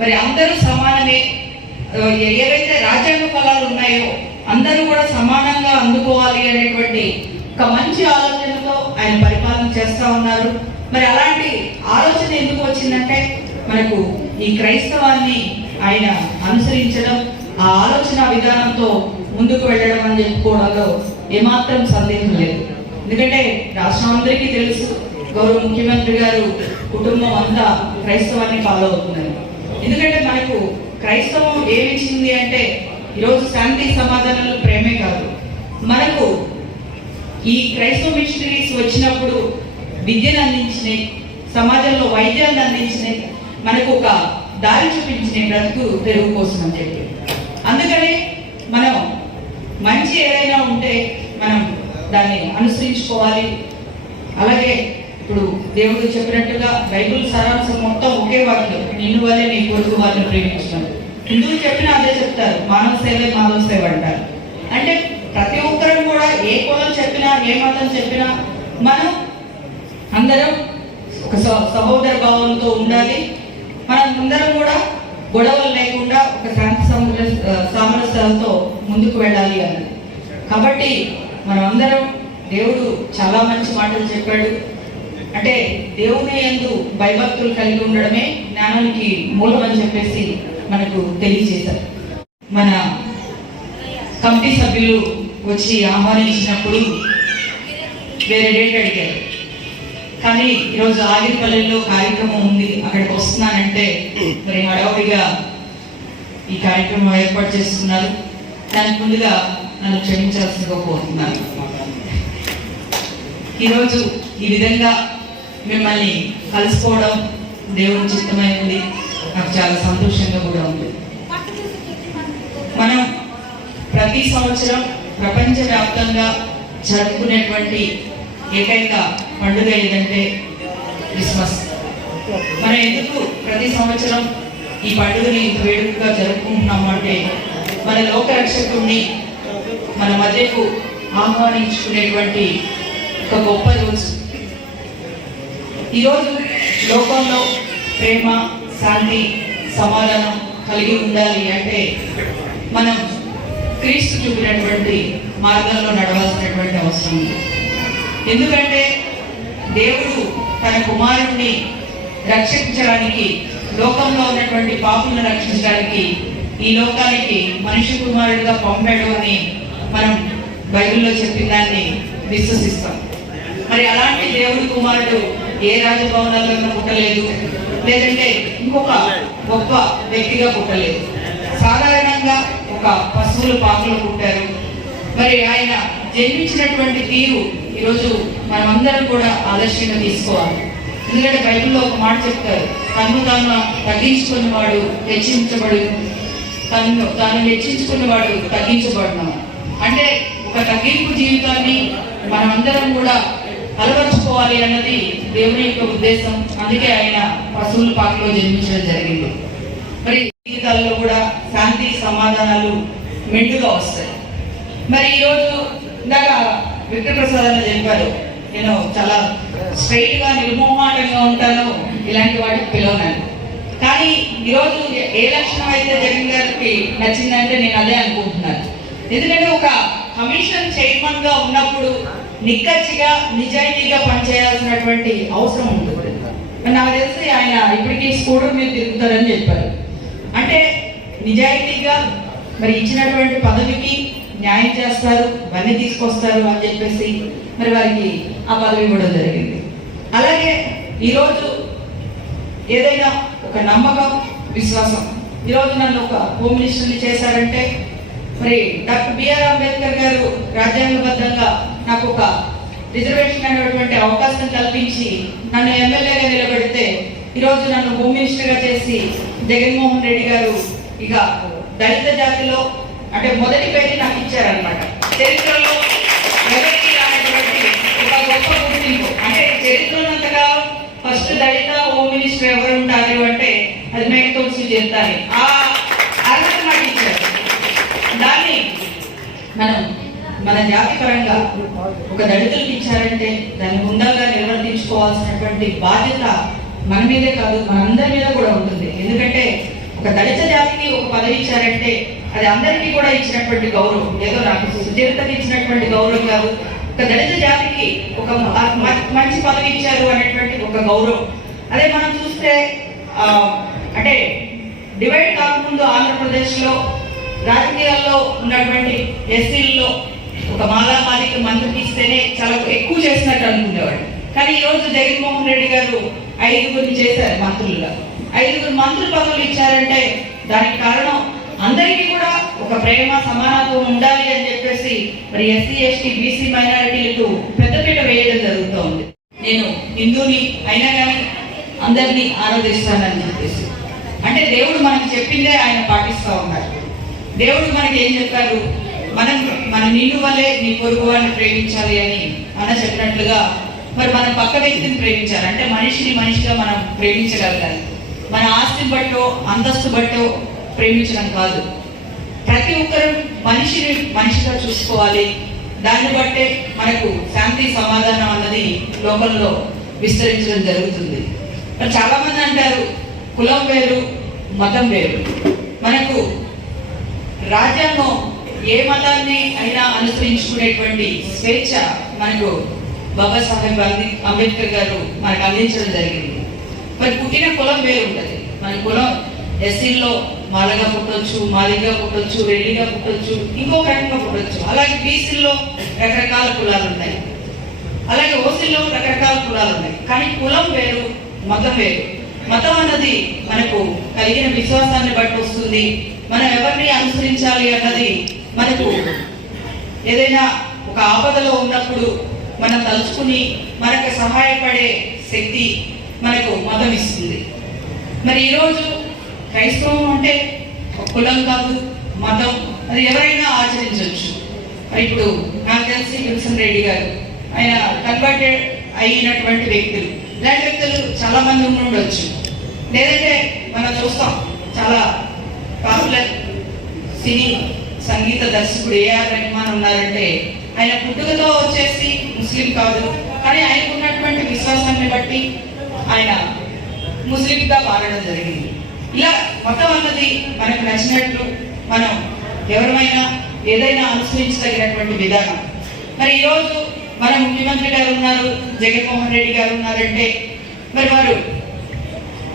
మరి అందరూ సమానమే. ఏవైతే రాజ్యాంగ ఫలాలు ఉన్నాయో అందరూ కూడా సమానంగా అందుకోవాలి అనేటువంటి ఒక మంచి ఆలోచనతో ఆయన పరిపాలన చేస్తూ ఉన్నారు. మరి అలాంటి ఆలోచన ఎందుకు వచ్చిందంటే మనకు ఈ క్రైస్తవాన్ని ఆయన అనుసరించడం ఆ ఆలోచన విధానంతో ముందుకు వెళ్ళడం అని చెప్పుకోవడంలో ఏమాత్రం సందేహం లేదు. ఎందుకంటే రాష్ట్రం అందరికీ తెలుసు గౌరవ ముఖ్యమంత్రి గారు కుటుంబం అంతా క్రైస్తవాన్ని ఫాలో అవుతుందని ఎందుకంటే మనకు క్రైస్తవం ఏమిచ్చింది అంటే ఈరోజు శాంతి సమాధానాలు ప్రేమే కాదు. మనకు ఈ క్రైస్తవ మిషనరీస్ వచ్చినప్పుడు విద్యను అందించినాయి సమాజంలో వైద్యాన్ని అందించినాయి మనకు ఒక దారి చూపించినాయి బ్రతుకు తెలుగు కోసం అని చెప్పి. అందుకనే మనం మంచి ఏదైనా ఉంటే మనం దాన్ని అనుసరించుకోవాలి. అలాగే ఇప్పుడు దేవుడు చెప్పినట్టుగా బైబుల్ సారాంశం మొత్తం ఒకే వాక్యం నిన్ను వల్లే నీ కొడుకు వాళ్ళని ప్రేమించడం హిందువులు చెప్పినా అదే చెప్తారు మానవ సేవే మానవ సేవ అంటారు. అంటే ప్రతి ఒక్కరం కూడా ఏ కులం చెప్పినా ఏ మతం చెప్పినా మనం అందరం ఒక సహోదర భావంతో ఉండాలి. మనం అందరం కూడా గొడవలు లేకుండా ఒక శాంతి సముద్ర సామరస్యాలతో ముందుకు వెళ్ళాలి అన్నది. కాబట్టి మనం అందరం దేవుడు చాలా మంచి మాటలు చెప్పాడు. అంటే దేవుని ఎందు భయభక్తులు కలిగి ఉండడమే జ్ఞానానికి మూలం అని చెప్పేసి మనకు తెలియజేశారు. మన కమిటీ సభ్యులు వచ్చి ఆహ్వానించినప్పుడు వేరే డేట్ అడిగారు. కానీ ఈరోజు ఆగిరిపల్లెలో కార్యక్రమం ఉంది అక్కడికి వస్తున్నానంటే మరి హడావుడిగా ఈ కార్యక్రమం ఏర్పాటు చేస్తున్నారు. దానికి ముందుగా నన్ను క్షమించాల్సిందిగా కోరుతున్నాను. ఈరోజు ఈ విధంగా మిమ్మల్ని కలుసుకోవడం దేవుని చిత్తమైంది నాకు చాలా సంతోషంగా కూడా ఉంది. మనం ప్రతి సంవత్సరం ప్రపంచవ్యాప్తంగా జరుపుకునేటువంటి ఏకైక పండుగ ఏదంటే క్రిస్మస్. మనం ఎందుకు ప్రతి సంవత్సరం ఈ పండుగని ఇంత వేడుకగా జరుపుకుంటున్నాము అంటే మన లోక రక్షకుడిని మన మధ్యకు ఆహ్వానించుకునేటువంటి ఒక గొప్ప రోజు. ఈరోజు లోకంలో ప్రేమ శాంతి సమాధానం కలిగి ఉండాలి అంటే మనం క్రీస్తు చూపినటువంటి మార్గంలో నడవాల్సినటువంటి అవసరం ఉంది. ఎందుకంటే దేవుడు తన కుమారుణ్ణి రక్షించడానికి లోకంలో ఉన్నటువంటి పాపులను రక్షించడానికి ఈ లోకానికి మనిషి కుమారుడిగా పంపాడు అని మనం బైబిల్లో చెప్పిన దాన్ని విశ్వసిస్తాం. మరి అలాంటి దేవుడి కుమారుడు ఏ రాజభవనాల్లో పుట్టలేదు. లేదంటే ఇంకొక గొప్ప వ్యక్తిగా పుట్టలేదు. సాధారణంగా ఒక పశువుల పాకలో పుట్టారు. మరి ఆయన జన్మించినటువంటి తీరు ఈరోజు మనమందరం కూడా ఆదర్శంగా తీసుకోవాలి. ఎందుకంటే బైబిల్లో ఒక మాట చెప్తారు తను తాను తగ్గించుకున్నవాడు హెచ్చించబడు తను తాను హెచ్చించుకున్నవాడు తగ్గించబడిన. అంటే ఒక తగ్గింపు జీవితాన్ని మనమందరం కూడా అలవర్చుకోవాలి అన్నది దేవుని యొక్క ఉద్దేశం. అందుకే ఆయన పశువుల పాకలో జన్మించడం జరిగింది. మరి జీవితాల్లో కూడా శాంతి సమాధానాలు మెండుగా వస్తాయి. మరి ఈరోజు ఇందాక విక్రప్రసాద్ అన్న చెప్పారు నేను చాలా స్ట్రైట్గా నిర్మోహాటంగా ఉంటాను. ఇలాంటి వాటికి పిలవనాను. కానీ ఈరోజు ఏ- ఏ లక్షణం అయితే జగన్ గారికి నచ్చిందంటే నేను అదే అనుకుంటున్నాను. ఎందుకంటే ఒక కమిషన్ చైర్మన్గా ఉన్నప్పుడు నిక్కచ్చిగా నిజాయితీగా పనిచేయాల్సినటువంటి అవసరం ఉంది. మరి నాకు తెలిసి ఆయన ఇప్పటికీ స్కూటర్ మీద తిరుగుతారని చెప్పారు. అంటే నిజాయితీగా మరి ఇచ్చినటువంటి పదవికి న్యాయం చేస్తారు ఇవన్నీ తీసుకొస్తారు అని చెప్పేసి మరి వారికి ఆ పదవి ఇవ్వడం జరిగింది. అలాగే ఈరోజు ఏదైనా ఒక నమ్మకం విశ్వాసం. ఈరోజు నన్ను ఒక హోమ్ మినిస్టర్ని చేశారంటే మరి డాక్టర్ బిఆర్ అంబేద్కర్ గారు రాజ్యాంగబద్ధంగా నాకు ఒక రిజర్వేషన్ అనేటువంటి అవకాశం కల్పించి నన్ను ఎమ్మెల్యేగా నిలబెడితే ఈరోజు నన్ను హోమ్ మినిస్టర్గా చేసి జగన్మోహన్ రెడ్డి గారు ఇక దళిత జాతిలో అంటే మొదటి పేరు నాకు ఇచ్చారనమాట చరిత్రలో ఎవరికి రానటువంటి ఒక గొప్ప గుర్తింపు. అంటే చరిత్రనంతగా ఫస్ట్ దళిత హోమ్ మినిస్టర్ ఎవరు ఉంటారు అంటే అది మేకతోటి చెప్తారు ఆ అర్హత నాకు ఇచ్చారు. దాన్ని మనం మన జాతి పరంగా ఒక దళితులకు ఇచ్చారంటే దాన్ని ముందంగా నిర్వర్తించుకోవాల్సినటువంటి బాధ్యత మన మీదే కాదు మనందరి మీద కూడా ఉంటుంది. ఎందుకంటే ఒక దళిత జాతికి ఒక పదవి ఇచ్చారంటే అది అందరికీ కూడా ఇచ్చినటువంటి గౌరవం. ఏదో నాకు సుచరితకి ఇచ్చినటువంటి గౌరవం కాదు. ఒక దళిత జాతికి ఒక మ- మంచి పదవి ఇచ్చారు అనేటువంటి ఒక గౌరవం. అదే మనం చూస్తే అంటే డివైడ్ కాకముందు ఆంధ్రప్రదేశ్లో రాజకీయాల్లో ఉన్నటువంటి ఎస్సీల్లో ఒక మాలామాదిక మందు ఇస్తేనే చాలా ఎక్కువ చేసినట్టు అనుకునేవాడు. కానీ ఈ రోజు జగన్మోహన్ రెడ్డి గారు ఐదుగురిని చేశారు మంత్రులుగా. ఐదుగురు మంత్రులు పదవులు ఇచ్చారంటే దానికి కారణం అందరికీ కూడా ఒక ప్రేమ సమానత్వం ఉండాలి అని చెప్పేసి మరి ఎస్సీ ఎస్టీ బీసీ మైనారిటీలకు పెద్దపీట వేయడం జరుగుతోంది నేను హిందూని అయినా కానీ అందరినీ ఆరాధిస్తానని చెప్పేసి. అంటే దేవుడు మనకి చెప్పిందే ఆయన పాటిస్తూ ఉన్నారు. దేవుడు మనకి ఏం చెప్పారు? మనం మన నిన్ను వల్లే నీ పొరుగు వాడిని ప్రేమించాలి అని అన్న చెప్పినట్లుగా మరి మనం పక్క వ్యక్తిని ప్రేమించాలి. అంటే మనిషిని మనిషిగా మనం ప్రేమించగలగాలి. మన ఆస్తిని బట్టో అంతస్తు బట్టో ప్రేమించడం కాదు. ప్రతి ఒక్కరు మనిషిని మనిషిగా చూసుకోవాలి. దాన్ని బట్టే మనకు శాంతి సమాధానం అన్నది లోకంలో విస్తరించడం జరుగుతుంది. మరి చాలామంది అంటారు కులం వేరు మతం వేరు. మనకు రాజ్యాంగం ఏ మతాన్ని అయినా అనుసరించుకునేటువంటి స్వేచ్ఛ మనకు బాబా సాహెబ్ అంబేద్కర్ గారు మనకు అందించడం జరిగింది. మరి పుట్టిన కులం వేరు ఉంటుంది మన కులం ఎస్సీల్లో మాలగా పుట్టొచ్చు మాలిగా పుట్టొచ్చు రెడ్డిగా పుట్టొచ్చు ఇంకొక రకంగా పుట్టొచ్చు. అలాగే బీసీల్లో రకరకాల కులాలు ఉన్నాయి అలాగే ఓసీల్లో రకరకాల కులాలు ఉన్నాయి కానీ కులం వేరు మతం వేరు. మతం అన్నది మనకు కలిగిన విశ్వాసాన్ని బట్టి వస్తుంది. మనం ఎవరిని అనుసరించాలి అన్నది మనకు ఏదైనా ఒక ఆపదలో ఉన్నప్పుడు మనం తలుచుకుని మనకు సహాయపడే శక్తి మనకు మతం ఇస్తుంది. మరి ఈరోజు క్రైస్తవం అంటే ఒక కులం కాదు మతం. అది ఎవరైనా ఆచరించవచ్చు. మరి ఇప్పుడు నాకు తెలిసి విల్సన్ రెడ్డి గారు ఆయన కన్వర్టెడ్ అయినటువంటి వ్యక్తులు. ఇలాంటి వ్యక్తులు చాలా మంది ఉండొచ్చు లేదంటే మనం చూస్తాం చాలా పాపులర్ సినీ సంగీత దర్శకుడు ఏఆర్ రెహమాన్ ఉన్నారంటే ఆయన పుట్టుకతో వచ్చేసి ముస్లిం కాదు కానీ ఆయనకు ఉన్నటువంటి విశ్వాసాన్ని బట్టి ఆయన ముస్లింగా మారడం జరిగింది. ఇలా మతం అన్నది మనకు నచ్చినట్లు మనం ఎవరిమైనా ఏదైనా అనుసరించదగినటువంటి విధానం. మరి ఈరోజు మన ముఖ్యమంత్రి గారు ఉన్నారు జగన్మోహన్ రెడ్డి గారు ఉన్నారంటే మరి వారు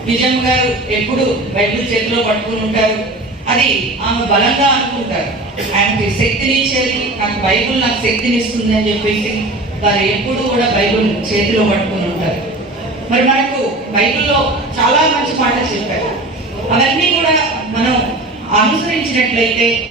విజయమ్మ గారు ఎప్పుడు బైబిల్ చేతిలో పట్టుకుని ఉంటారు? అది ఆమె బలంగా అనుకుంటారు. ఆయనకి శక్తిని ఇచ్చేది నాకు బైబుల్ నాకు శక్తిని ఇస్తుంది అని చెప్పేసి వారు ఎప్పుడు కూడా బైబుల్ చేతిలో పట్టుకుని ఉంటారు. మరి మనకు బైబిల్లో చాలా మంచి మాటలు చెప్పారు. అవన్నీ కూడా మనం అనుసరించినట్లయితే